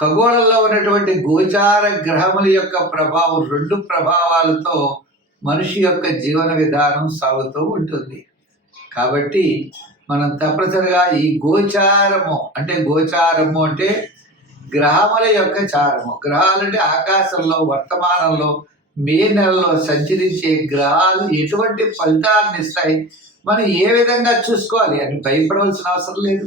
ఖగోళంలో ఉన్నటువంటి గోచార గ్రహముల యొక్క ప్రభావం రెండు ప్రభావాలతో మనిషి యొక్క జీవన విధానం సాగుతూ ఉంటుంది. కాబట్టి మనం తప్పనిసరిగా ఈ గోచారము అంటే గోచారము అంటే గ్రహముల యొక్క చారము. గ్రహాలంటే ఆకాశంలో వర్తమానంలో మే నెలలో సంచరించే గ్రహాలు ఎటువంటి ఫలితాలను ఇస్తాయి మనం ఏ విధంగా చూసుకోవాలి? అని భయపడవలసిన అవసరం లేదు.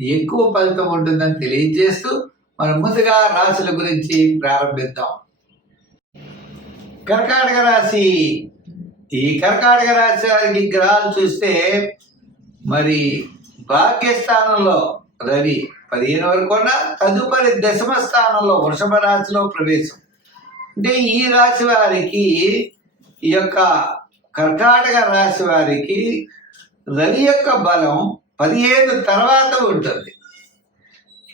ఎక్కువ ఫలితం ఉంటుందని తెలియజేస్తూ మనం ముందుగా రాశుల గురించి ప్రారంభిద్దాం. కర్కాటక రాశి. ఈ కర్కాటక రాశి వారికి గ్రహాలు చూస్తే మరి భాగ్యస్థానంలో రవి పదిహేను వరకు ఉన్న తదుపరి దశమ స్థానంలో వృషభ రాశిలో ప్రవేశం. అంటే ఈ రాశి వారికి ఈ యొక్క కర్కాటక రాశి వారికి రవి యొక్క బలం పదిహేను తర్వాత ఉంటుంది.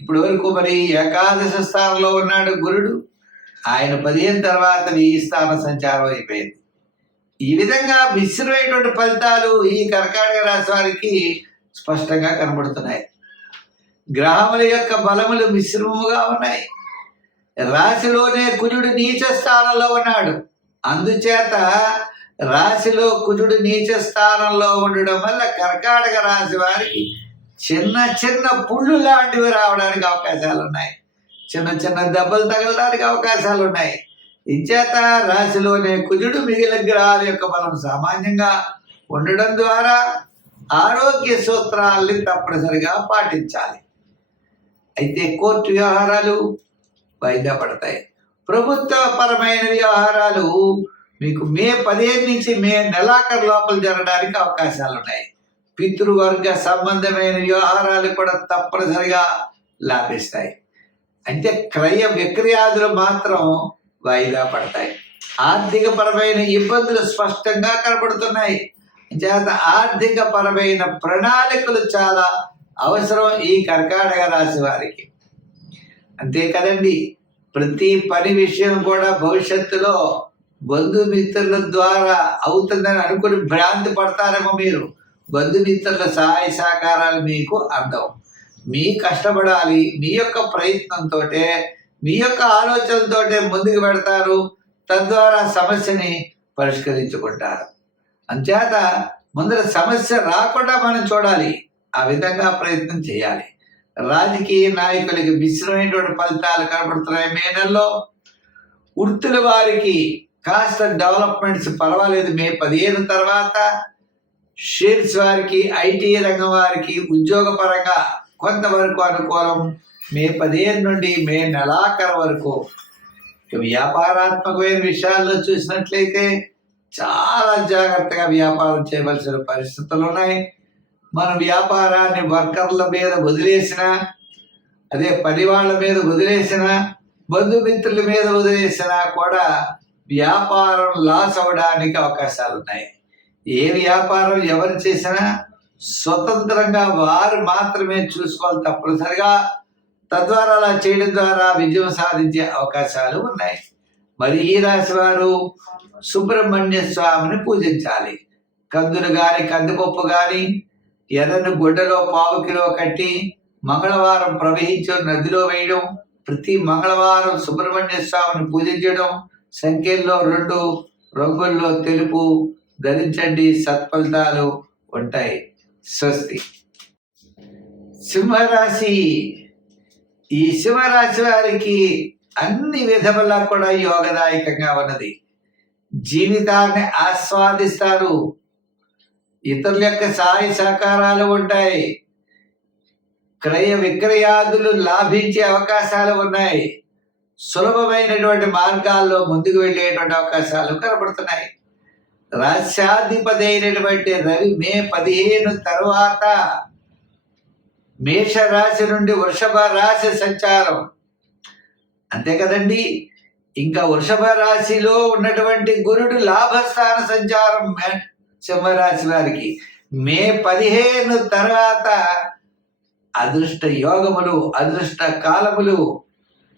ఇప్పుడు వరకు మరి ఏకాదశ స్థానంలో ఉన్నాడు గురుడు. ఆయన పదిహేను తర్వాత వెయ్యి స్థాన సంచారం అయిపోయింది. ఈ విధంగా మిశ్రమైనటువంటి ఫలితాలు ఈ కర్కాటక రాశి వారికి స్పష్టంగా కనబడుతున్నాయి. గ్రహముల యొక్క బలములు మిశ్రమముగా ఉన్నాయి. రాశిలోనే కుజుడు నీచ స్థానంలో ఉన్నాడు. అందుచేత రాశిలో కుజుడు నీచ స్థానంలో ఉండడం వల్ల కర్కాటక రాశి వారికి చిన్న చిన్న పుళ్ళు లాంటివి రావడానికి అవకాశాలు ఉన్నాయి. చిన్న చిన్న దెబ్బలు తగలడానికి అవకాశాలు ఉన్నాయి. ఇచ్చేత రాశిలోనే కుజుడు మిగిలిన గ్రహాల యొక్క బలం సామాన్యంగా ఉండడం ద్వారా ఆరోగ్య సూత్రాల్ని తప్పనిసరిగా పాటించాలి. అయితే కోర్టు వ్యవహారాలు వాయిదా పడతాయి. వ్యవహారాలు మీకు మే పదిహేను నుంచి మే నెలాఖరు లోపల జరగడానికి అవకాశాలు ఉన్నాయి పితృవర్గ సంబంధమైన వ్యవహారాలు కూడా తప్పనిసరిగా లాభిస్తాయి. అంటే క్రయ విక్రయాదులు మాత్రం వాయిదా పడతాయి. ఆర్థిక పరమైన ఇబ్బందులు స్పష్టంగా కనబడుతున్నాయి. చేత ఆర్థిక పరమైన ప్రణాళికలు చాలా అవసరం ఈ కర్కాటక రాశి వారికి. అంతే కదండి. ప్రతి పని విషయం కూడా భవిష్యత్తులో బంధుమిత్రుల ద్వారా అవుతుందని అనుకుని భ్రాంతి పడతారేమో మీరు. బంధుమిత్రుల సహాయ సహకారాలు మీకు అర్థం. మీ కష్టపడాలి మీ యొక్క ప్రయత్నంతో మీ యొక్క ఆలోచనతో ముందుకు పెడతారు తద్వారా సమస్యని పరిష్కరించుకుంటారు. అంచేత ముందర సమస్య రాకుండా మనం చూడాలి ఆ విధంగా ప్రయత్నం చేయాలి. రాజకీయ నాయకులకి మిశ్రమైనటువంటి ఫలితాలు కనబడుతున్నాయి. మే నెలలో వృత్తుల వారికి కాస్త డెవలప్మెంట్స్ పర్వాలేదు. మే పదిహేను తర్వాత షేర్స్ వారికి ఐటీ రంగం వారికి ఉద్యోగపరంగా కొంతవరకు అనుకూలం. మే పదిహేను నుండి మే నెలాఖరు వరకు. వ్యాపారాత్మకమైన విషయాల్లో చూసినట్లయితే చాలా జాగ్రత్తగా వ్యాపారం చేయవలసిన పరిస్థితులు ఉన్నాయి. మన వ్యాపారాన్ని వర్కర్ల మీద వదిలేసిన అదే పని వాళ్ళ మీద వదిలేసిన బంధుమిత్రుల మీద వదిలేసినా కూడా వ్యాపారం లాస్ అవ్వడానికి అవకాశాలు ఉన్నాయి. ఏ వ్యాపారం ఎవరు చేసినా స్వతంత్రంగా వారు మాత్రమే చూసుకోవాలి తప్పనిసరిగా. తద్వారా అలా చేయడం ద్వారా విజయం సాధించే అవకాశాలు ఉన్నాయి. మరి ఈ రాశి వారు సుబ్రహ్మణ్య స్వామిని పూజించాలి. కందులు గాని కందిపప్పు గాని ఎర్రని గుడ్డలో పావు కిలో కట్టి మంగళవారం ప్రవహించే నదిలో వేయడం ప్రతి మంగళవారం సుబ్రహ్మణ్య స్వామిని పూజించడం సంఖ్యల్లో రెండు రంగుల్లో తెలుపు ధరించండి సత్ఫలితాలు ఉంటాయి. స్వస్తి. సింహరాశి. ఈ సింహరాశి వారికి అన్ని విధములా కూడా యోగదాయకంగా ఉన్నది. జీవితాన్ని ఆస్వాదిస్తారు. ఇతరుల యొక్క సహాయ సహకారాలు ఉంటాయి. క్రయ విక్రయాదులు లాభించే అవకాశాలు ఉన్నాయి. సులభమైనటువంటి మార్గాల్లో ముందుకు వెళ్ళేటువంటి అవకాశాలు కనబడుతున్నాయి. రాశ్యాధిపతి అయినటువంటి రవి మే పదిహేను తర్వాత మేష రాశి నుండి వృషభ రాశి సంచారం. అంతే కదండి ఇంకా వృషభ రాశిలో ఉన్నటువంటి గురుడు లాభస్థాన సంచారం సింహరాశి వారికి. మే పదిహేను తర్వాత అదృష్ట యోగములు అదృష్ట కాలములు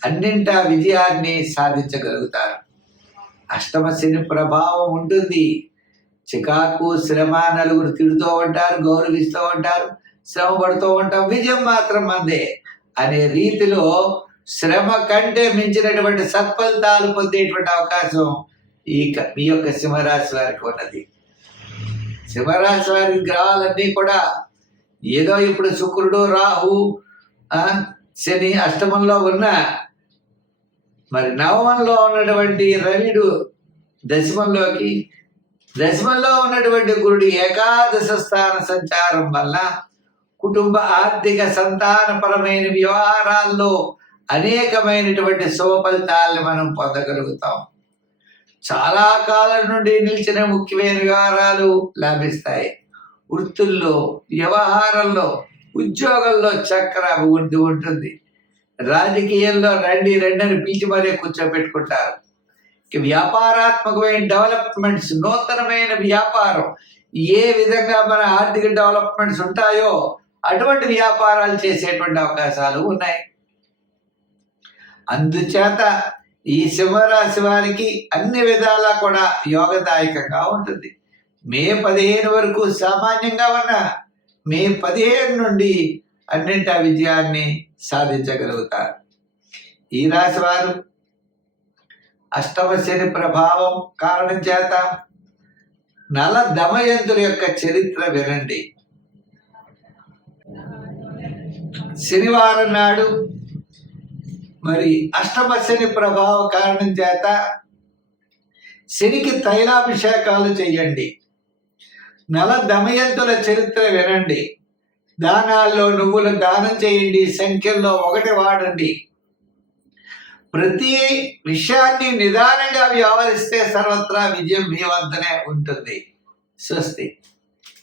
అన్నింటా విజయాన్ని సాధించగలుగుతారు. అష్టమ శని ప్రభావం ఉంటుంది. చికాకు శ్రమ నలుగురు తిడుతూ ఉంటారు గౌరవిస్తూ ఉంటారు శ్రమ పడుతూ ఉంటాం విజయం మాత్రం మందే అనే రీతిలో శ్రమ కంటే మించినటువంటి సత్ఫలితాలు పొందేటువంటి అవకాశం ఈ క- మీ యొక్క సింహరాశి వారికి ఉన్నది. సింహరాశి వారి గ్రహాలన్నీ కూడా ఏదో ఇప్పుడు శుక్రుడు రాహు శని అష్టమంలో ఉన్న మరి నవమంలో ఉన్నటువంటి రవిడు దశమంలోకి దశమంలో ఉన్నటువంటి గురుడు ఏకాదశ స్థాన సంచారం వల్ల కుటుంబ ఆర్థిక సంతానపరమైన వ్యవహారాల్లో అనేకమైనటువంటి శుభ ఫలితాలను మనం పొందగలుగుతాం. చాలా కాలం నుండి నిలిచిన ముఖ్యమైన వ్యవహారాలు లాభిస్తాయి. వృత్తుల్లో వ్యవహారంలో ఉద్యోగంలో చక్ర అభివృద్ధి ఉంటుంది. రాజకీయంలో రండి రండి అని పిలిచి మరీ కూర్చోబెట్టుకుంటారు వ్యాపారాత్మకమైన డెవలప్మెంట్స్ నూతనమైన వ్యాపారం ఏ విధంగా మన ఆర్థిక డెవలప్మెంట్స్ ఉంటాయో అటువంటి వ్యాపారాలు చేసేటువంటి అవకాశాలు ఉన్నాయి. అందుచేత ఈ సింహరాశి వారికి అన్ని విధాలా కూడా యోగదాయకంగా ఉంటుంది. మే పదిహేను వరకు సామాన్యంగా ఉన్న మే పదిహేను నుండి అన్నింటి విజయాన్ని సాధించగలుగుతారు ఈ రాశి వారు అష్టమ శని ప్రభావం కారణం చేత నల దమయంతుల యొక్క చరిత్ర వినండి. శనివారం నాడు మరి అష్టమ శని ప్రభావ కారణం చేత శనికి తైలాభిషేకాలు చేయండి. నల దమయంతుల చరిత్ర వినండి. దానాల్లో నువ్వులు దానం చేయండి సంఖ్యల్లో ఒకటి వాడండి. ప్రతి విషయాన్ని నిదానంగా వ్యవహరిస్తే సర్వత్రా విజయం మీ వద్దనే ఉంటుంది. స్వస్తి.